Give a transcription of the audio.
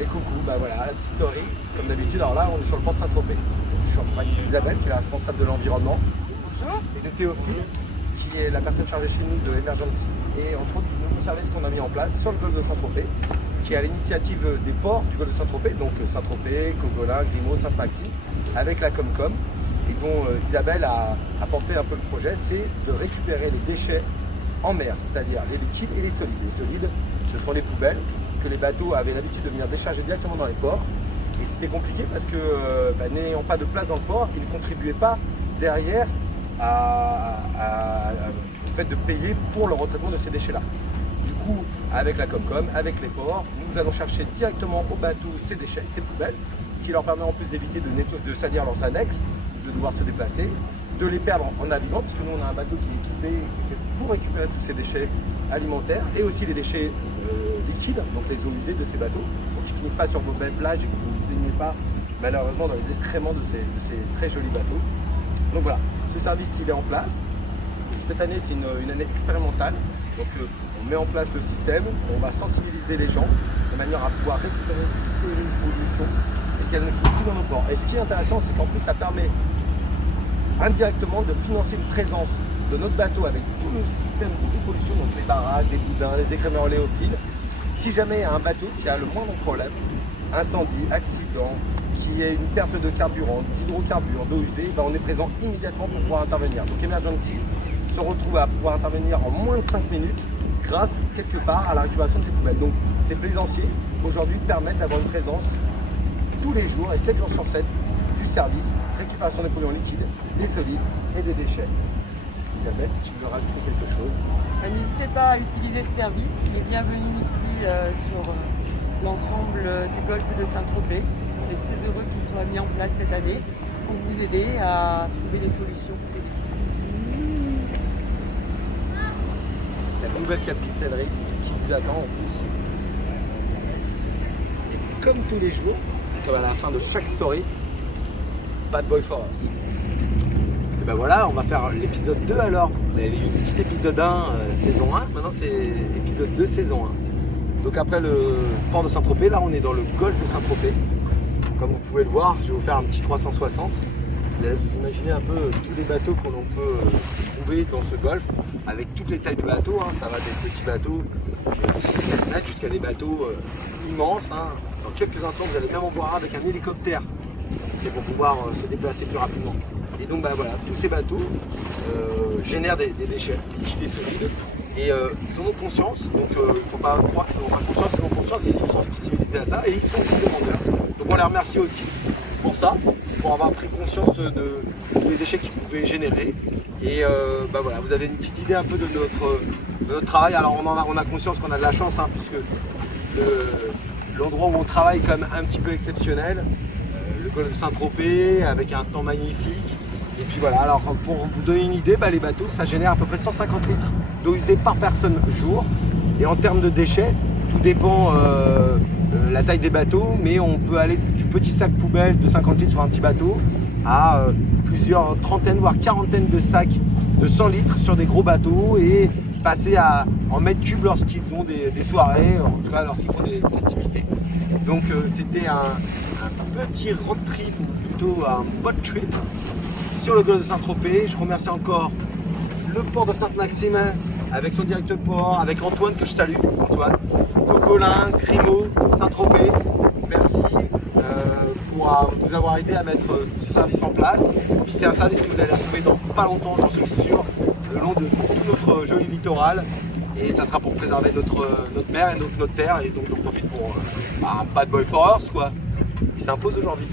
Et coucou, bah voilà, la petite story, comme d'habitude. Alors là, on est sur le port de Saint-Tropez. Je suis en compagnie d'Isabelle, qui est la responsable de l'environnement. Bonjour. Et de Théophile, qui est la personne chargée chez nous de l'Emergency. Et entre autres, du nouveau service qu'on a mis en place sur le golfe de Saint-Tropez, qui est à l'initiative des ports du golfe de Saint-Tropez, donc Saint-Tropez, Cogolin, Grimaud, Sainte-Maxime, avec la Comcom. Et dont Isabelle a porté un peu le projet, c'est de récupérer les déchets en mer, c'est-à-dire les liquides et les solides. Les solides, ce sont les poubelles que les bateaux avaient l'habitude de venir décharger directement dans les ports. Et c'était compliqué parce que n'ayant pas de place dans le port, ils ne contribuaient pas derrière au fait de payer pour le retraitement de ces déchets-là. Du coup, avec la Comcom, avec les ports, nous allons chercher directement au bateau ces déchets, ces poubelles, ce qui leur permet en plus d'éviter de salir leurs annexes, de devoir se déplacer, de les perdre en naviguant, parce que nous on a un bateau qui est équipé, qui est fait pour récupérer tous ces déchets alimentaires et aussi les déchets liquides, donc les eaux usées de ces bateaux, pour qu'ils ne finissent pas sur vos belles plages et que vous ne baignez pas malheureusement dans les excréments de ces très jolis bateaux. Donc voilà, ce service il est en place. Cette année c'est une année expérimentale, donc on met en place le système, on va sensibiliser les gens de manière à pouvoir récupérer toutes ces pollutions et qu'elles ne finissent plus dans nos ports. Et ce qui est intéressant, c'est qu'en plus ça permet indirectement de financer une présence de notre bateau avec tout le système de dépollution, donc les barrages, les boudins, les écréments oléophiles. Si jamais il y a un bateau qui a le moindre problème, incendie, accident, qui ait une perte de carburant, d'hydrocarbures, d'eau usée, on est présent immédiatement pour pouvoir intervenir. Donc Emergency se retrouve à pouvoir intervenir en moins de 5 minutes grâce quelque part à la récupération de ces poubelles. Donc ces plaisanciers aujourd'hui permettent d'avoir une présence tous les jours et 7 jours sur 7 du service récupération des polluants liquides, des solides et des déchets. Isabelle, si tu veux rajouter quelque chose. N'hésitez pas à utiliser ce service. Il est bienvenu ici sur l'ensemble du golfe de Saint-Tropez. On est très heureux qu'il soit mis en place cette année pour vous aider à trouver des solutions. La nouvelle capitainerie qui vous attend en plus. Et comme tous les jours, comme à la fin de chaque story, Bad Boy for Us. Et ben voilà, on va faire l'épisode 2 alors. Vous avez vu le petit épisode 1 saison 1, maintenant c'est épisode 2 saison 1. Donc après le port de Saint-Tropez, là on est dans le golfe de Saint-Tropez. Comme vous pouvez le voir, je vais vous faire un petit 360. Là, vous imaginez un peu tous les bateaux que l'on peut trouver dans ce golfe, avec toutes les tailles de bateaux, hein. Ça va des petits bateaux de 6-7 mètres jusqu'à des bateaux immenses. Hein. Dans quelques instants, vous allez même en voir un avec un hélicoptère pour pouvoir se déplacer plus rapidement. Et donc voilà, tous ces bateaux génèrent des déchets, liquides et solides. Et ils en ont conscience, donc il ne faut pas croire qu'ils n'ont pas conscience, ils ont conscience et ils sont sensibilisés à ça et ils sont aussi demandeurs. Donc on les remercie aussi pour ça, pour avoir pris conscience de tous les déchets qu'ils pouvaient générer. Et voilà, vous avez une petite idée un peu de notre travail. Alors on a conscience qu'on a de la chance, hein, puisque l'endroit où on travaille est quand même un petit peu exceptionnel. Le golfe de Saint-Tropez avec un temps magnifique. Et puis voilà, alors pour vous donner une idée, les bateaux ça génère à peu près 150 litres d'eau usée par personne jour. Et en termes de déchets, tout dépend de la taille des bateaux, mais on peut aller du petit sac poubelle de 50 litres sur un petit bateau à plusieurs trentaines voire quarantaines de sacs de 100 litres sur des gros bateaux et passer en mètres cubes lorsqu'ils ont des soirées, en tout cas lorsqu'ils font des festivités. Donc c'était un petit road trip, ou plutôt un boat trip sur le golfe de Saint-Tropez. Je remercie encore le port de Sainte-Maxime avec son directeur port, avec Antoine que je salue, Antoine, Cogolin, Grimaud, Saint-Tropez. Merci pour nous avoir aidé à mettre ce service en place. Et puis c'est un service que vous allez retrouver dans pas longtemps, j'en suis sûr, le long de tout notre joli littoral. Et ça sera pour préserver notre mer et notre terre. Et donc j'en profite pour un Bad Boy for Us, quoi. Il s'impose aujourd'hui.